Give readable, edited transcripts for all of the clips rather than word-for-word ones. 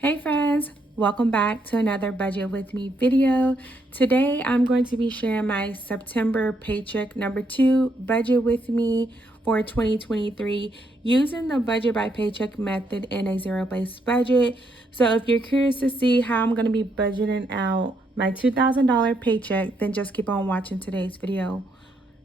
Hey friends, welcome back to another Budget With Me video. Today I'm going to be sharing my September paycheck number 2 budget with me for 2023 using the budget by paycheck method in a zero-based budget. So if you're curious to see how I'm going to be budgeting out my $2,000 paycheck, then just keep on watching today's video.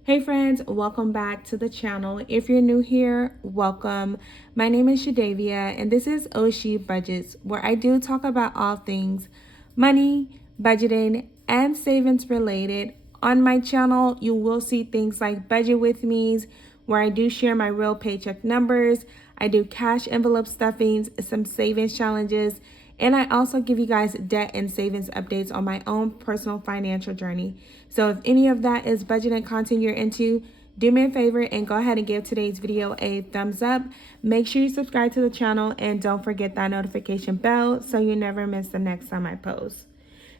Hey friends, welcome back to the channel. If you're new here, welcome. My name is Shadavia and this is Oshi Budgets, where I do talk about all things money, budgeting, and savings related. On my channel, you will see things like budget with me's, where I do share my real paycheck numbers. I do cash envelope stuffings, some savings challenges, and I also give you guys debt and savings updates on my own personal financial journey. So if any of that is budgeting content you're into, do me a favor and go ahead and give today's video a thumbs up. Make sure you subscribe to the channel and don't forget that notification bell so you never miss the next time I post.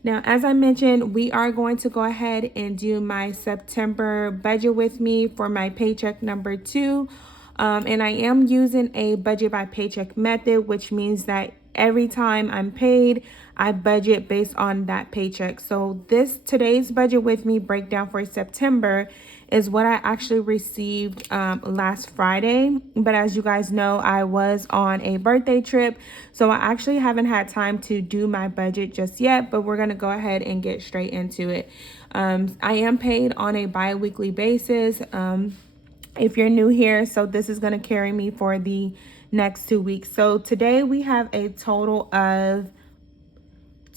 Now, as I mentioned, we are going to go ahead and do my September budget with me for my paycheck number 2. And I am using a budget by paycheck method, which means that every time I'm paid, I budget based on that paycheck. So today's budget with me breakdown for September is what I actually received last Friday. But as you guys know, I was on a birthday trip, so I actually haven't had time to do my budget just yet, but we're gonna go ahead and get straight into it. I am paid on a bi-weekly basis. If you're new here, so this is going to carry me for the next 2 weeks. So today we have a total of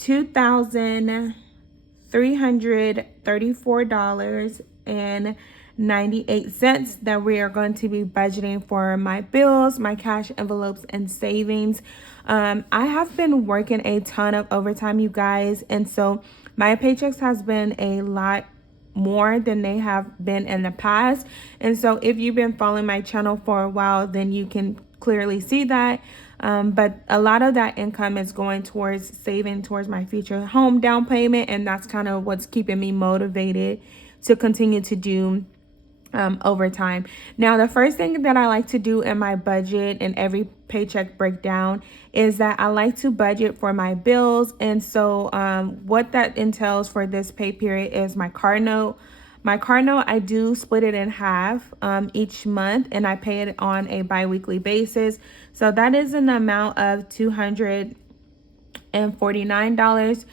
$2,334.98 that we are going to be budgeting for my bills, my cash envelopes, and savings. I have been working a ton of overtime, you guys, and so my paychecks has been a lot more than they have been in the past. And so if you've been following my channel for a while, then you can clearly see that. But a lot of that income is going towards saving towards my future home down payment, and that's kind of what's keeping me motivated to continue to do overtime. Now, the first thing that I like to do in my budget and every paycheck breakdown is that I like to budget for my bills. And so what that entails for this pay period is my car note. My car note, I do split it in half each month, and I pay it on a bi-weekly basis. So that is an amount of $249.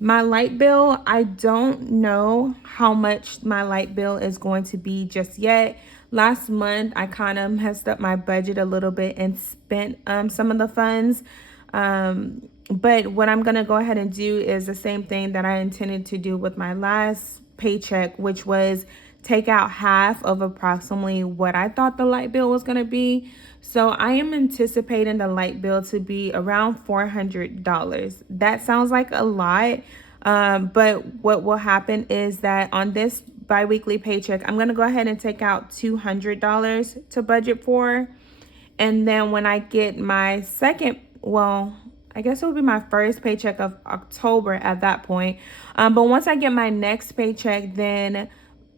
My light bill, I don't know how much my light bill is going to be just yet. Last month, I kind of messed up my budget a little bit and spent some of the funds. But what I'm going to go ahead and do is the same thing that I intended to do with my last paycheck, which was take out half of approximately what I thought the light bill was going to be. So I am anticipating the light bill to be around $400. That sounds like a lot, but what will happen is that on this bi-weekly paycheck, I'm going to go ahead and take out $200 to budget for. And then when I get my I guess it will be my first paycheck of October at that point. But once I get my next paycheck, then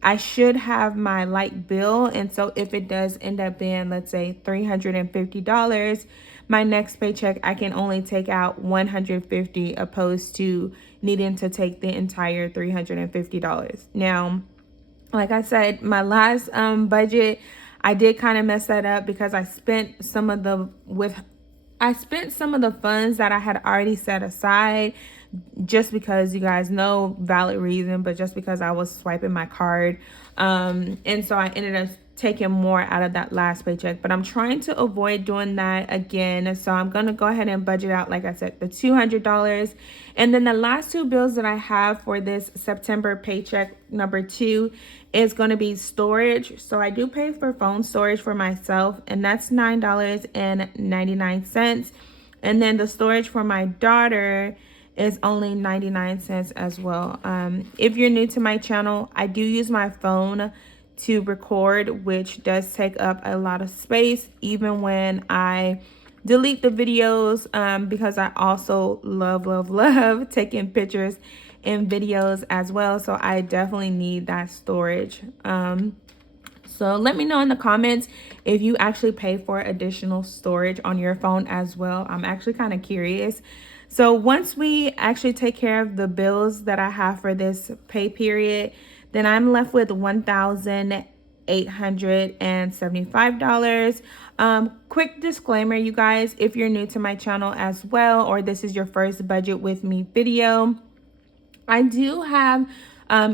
I should have my light bill. And so if it does end up being, let's say, $350, my next paycheck, I can only take out $150 opposed to needing to take the entire $350. Now, like I said, my last budget, I did kind of mess that up because I spent some of the funds that I had already set aside, just because, you guys know, valid reason, but just because I was swiping my card. And so I ended up taking more out of that last paycheck, but I'm trying to avoid doing that again. So I'm going to go ahead and budget out, like I said, the $200. And then the last 2 bills that I have for this September paycheck number 2 is going to be storage. So I do pay for phone storage for myself, and that's $9.99. And then the storage for my daughter is only 99 cents as well. If you're new to my channel, I do use my phone to record, which does take up a lot of space, even when I delete the videos, because I also love taking pictures and videos as well. So I definitely need that storage. So let me know in the comments if you actually pay for additional storage on your phone as well. I'm actually kind of curious. So once we actually take care of the bills that I have for this pay period, then I'm left with $1,875. Quick disclaimer, you guys, if you're new to my channel as well, or this is your first budget with me video, I do have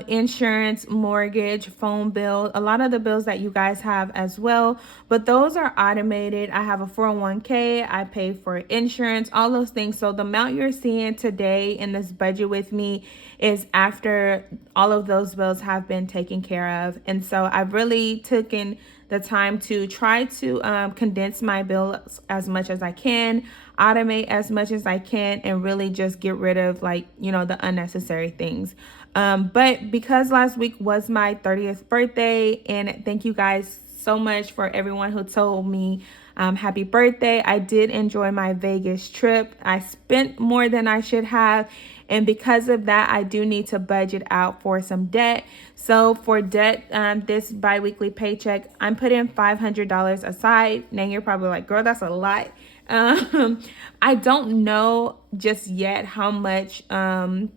insurance, mortgage, phone bill, a lot of the bills that you guys have as well, but those are automated. I have a 401k, I pay for insurance, all those things. So the amount you're seeing today in this budget with me is after all of those bills have been taken care of. And so I've really taken the time to try to condense my bills as much as I can, automate as much as I can, and really just get rid of, like, the unnecessary things. But because last week was my 30th birthday, and thank you guys so much for everyone who told me happy birthday. I did enjoy my Vegas trip. I spent more than I should have. And because of that, I do need to budget out for some debt. So for debt, this biweekly paycheck, I'm putting $500 aside. Now you're probably like, girl, that's a lot. I don't know just yet how much I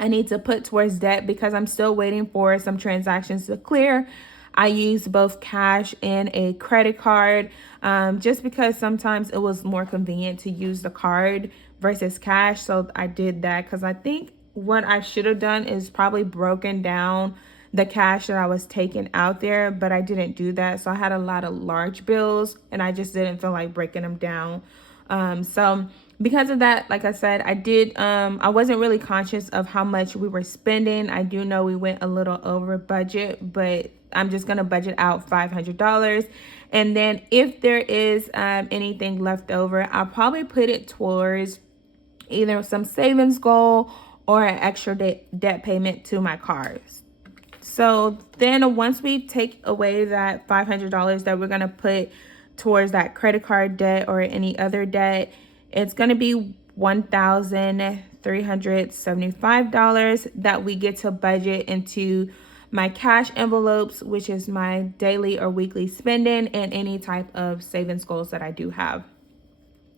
need to put towards debt because I'm still waiting for some transactions to clear. I use both cash and a credit card just because sometimes it was more convenient to use the card versus cash. So I did that because I think what I should have done is probably broken down the cash that I was taking out there, but I didn't do that. So I had a lot of large bills and I just didn't feel like breaking them down. So because of that, like I said, I wasn't really conscious of how much we were spending. I do know we went a little over budget, but I'm just going to budget out $500. And then if there is anything left over, I'll probably put it towards either some savings goal or an extra debt payment to my cars. So then once we take away that $500 that we're going to put towards that credit card debt or any other debt, it's going to be $1,375 that we get to budget into my cash envelopes, which is my daily or weekly spending, and any type of savings goals that I do have.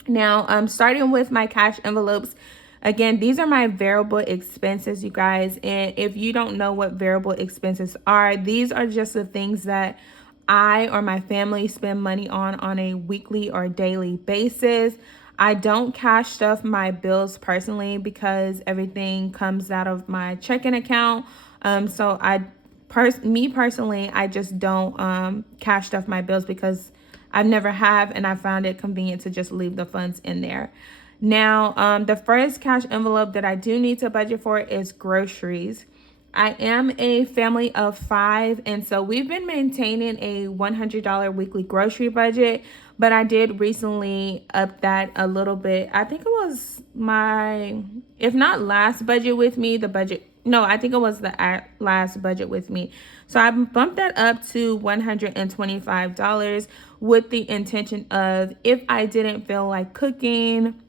Now, starting with my cash envelopes, again, these are my variable expenses, you guys. And if you don't know what variable expenses are, these are just the things that I or my family spend money on a weekly or daily basis. I don't cash stuff my bills personally because everything comes out of my checking account. So me personally, I just don't cash stuff my bills because I've never have, and I found it convenient to just leave the funds in there. Now, the first cash envelope that I do need to budget for is groceries. I am a family of 5, and so we've been maintaining a $100 weekly grocery budget, but I did recently up that a little bit. I think it was if not last budget with me, I think it was the last budget with me. So I bumped that up to $125 with the intention of, if I didn't feel like cooking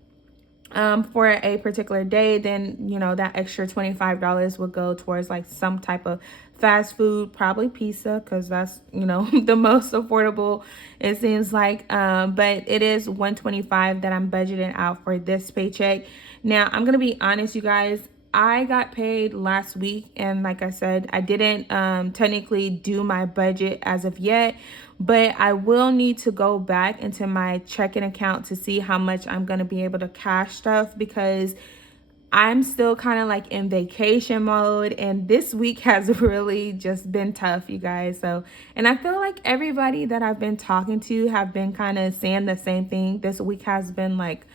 for a particular day, then that extra $25 would go towards like some type of fast food, probably pizza, because that's the most affordable, it seems like. But it is $125 that I'm budgeting out for this paycheck. Now I'm gonna be honest, you guys, I got paid last week, and like I said, I didn't technically do my budget as of yet, but I will need to go back into my checking account to see how much I'm going to be able to cash stuff, because I'm still kind of like in vacation mode, and this week has really just been tough, you guys. So, and I feel like everybody that I've been talking to have been kind of saying the same thing. This week has been like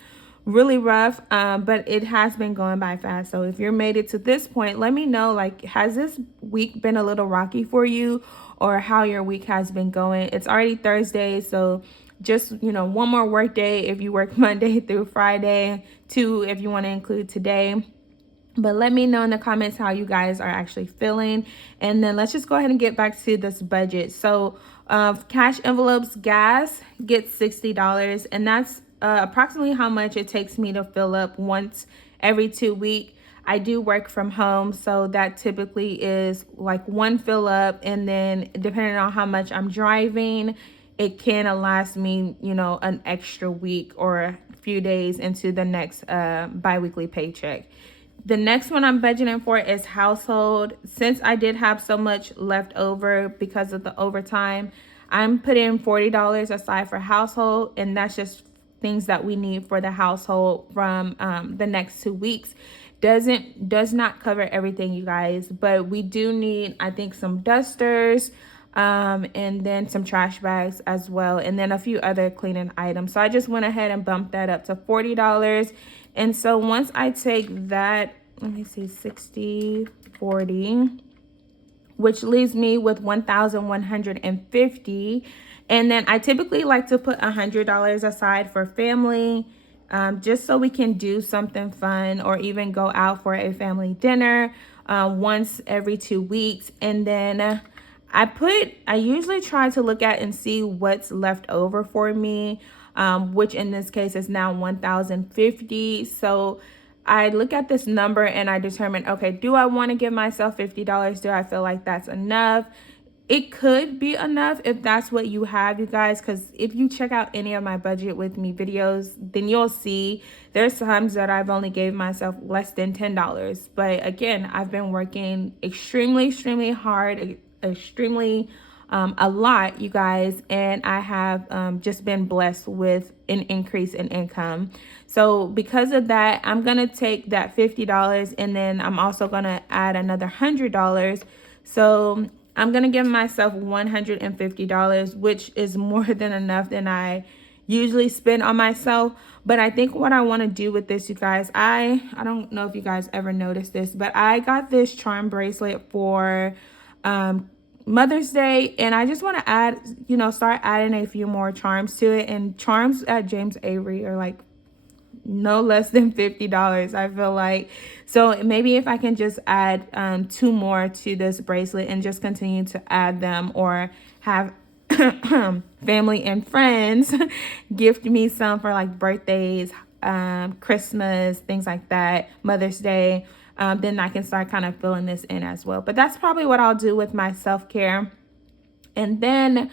really rough, but it has been going by fast. So if you're made it to this point, let me know, like, has this week been a little rocky for you, or how your week has been going? It's already Thursday, so just one more work day if you work Monday through Friday, 2 if you want to include today. But let me know in the comments how you guys are actually feeling, and then let's just go ahead and get back to this budget. So cash envelopes, gas gets $60, and that's approximately how much it takes me to fill up once every 2 weeks. I do work from home, so that typically is like one fill up, and then depending on how much I'm driving, it can last me, an extra week or a few days into the next biweekly paycheck. The next one I'm budgeting for is household. Since I did have so much left over because of the overtime, I'm putting $40 aside for household, and that's just things that we need for the household from the next 2 weeks. Does not cover everything, you guys, but we do need, I think, some dusters, and then some trash bags as well, and then a few other cleaning items. So I just went ahead and bumped that up to $40. And so once I take that, let me see, 60, 40, which leaves me with 1,150. And then I typically like to put $100 aside for family, just so we can do something fun or even go out for a family dinner once every 2 weeks. And then I usually try to look at and see what's left over for me, which in this case is now 1,050. So I look at this number and I determine, okay, do I want to give myself $50? Do I feel like that's enough? It could be enough if that's what you have, you guys, because if you check out any of my budget with me videos, then you'll see there's times that I've only gave myself less than $10. But again, I've been working extremely hard, extremely a lot, you guys, and I have just been blessed with an increase in income. So because of that, I'm gonna take that $50, and then I'm also gonna add another $100. So I'm gonna give myself $150, which is more than enough than I usually spend on myself. But I think what I want to do with this, you guys, I don't know if you guys ever noticed this, but I got this charm bracelet for Mother's Day, and I just want to add, start adding a few more charms to it. And charms at James Avery are like no less than $50, I feel like. So maybe if I can just add 2 more to this bracelet and just continue to add them, or have family and friends gift me some for like birthdays, Christmas, things like that, Mother's Day, then I can start kind of filling this in as well. But that's probably what I'll do with my self-care. And then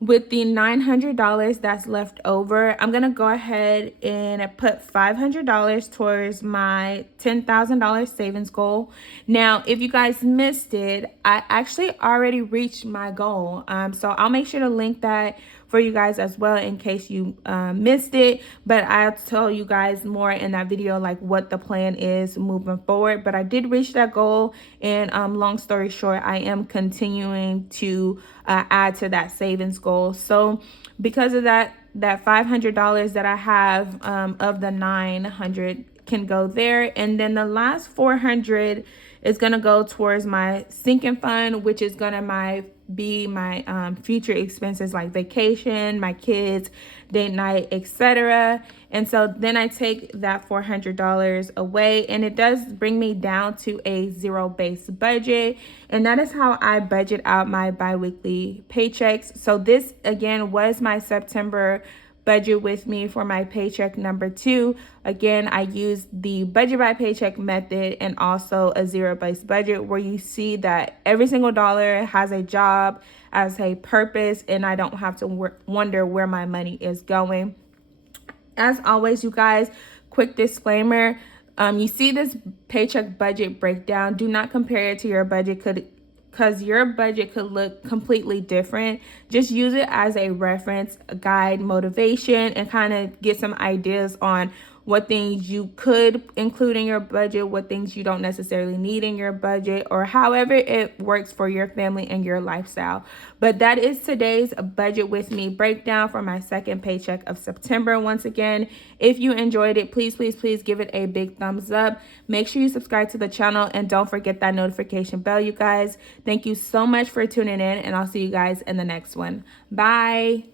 with the $900 that's left over, I'm gonna go ahead and put $500 towards my $10,000 savings goal. Now, if you guys missed it, I actually already reached my goal. So I'll make sure to link that for you guys as well in case you missed it. But I'll tell you guys more in that video, like what the plan is moving forward. But I did reach that goal, and long story short, I am continuing to add to that savings goal. So because of that $500 that I have of the $900 can go there, and then the last $400 is gonna go towards my sinking fund, which is gonna be my future expenses like vacation, my kids, date night, etc. And so then I take that $400 away, and it does bring me down to a zero-based budget. And that is how I budget out my biweekly paychecks. So this again was my September budget with me for my paycheck number 2. Again, I used the budget by paycheck method and also a zero-based budget, where you see that every single dollar has a job, has a purpose, and I don't have to wonder where my money is going. As always, you guys, quick disclaimer, you see this paycheck budget breakdown, do not compare it to your budget, because your budget could look completely different. Just use it as a reference, a guide, motivation, and kind of get some ideas on what things you could include in your budget, what things you don't necessarily need in your budget, or however it works for your family and your lifestyle. But that is today's budget with me breakdown for my second paycheck of September. Once again, if you enjoyed it, please give it a big thumbs up. Make sure you subscribe to the channel, and don't forget that notification bell, you guys. Thank you so much for tuning in, and I'll see you guys in the next one. Bye.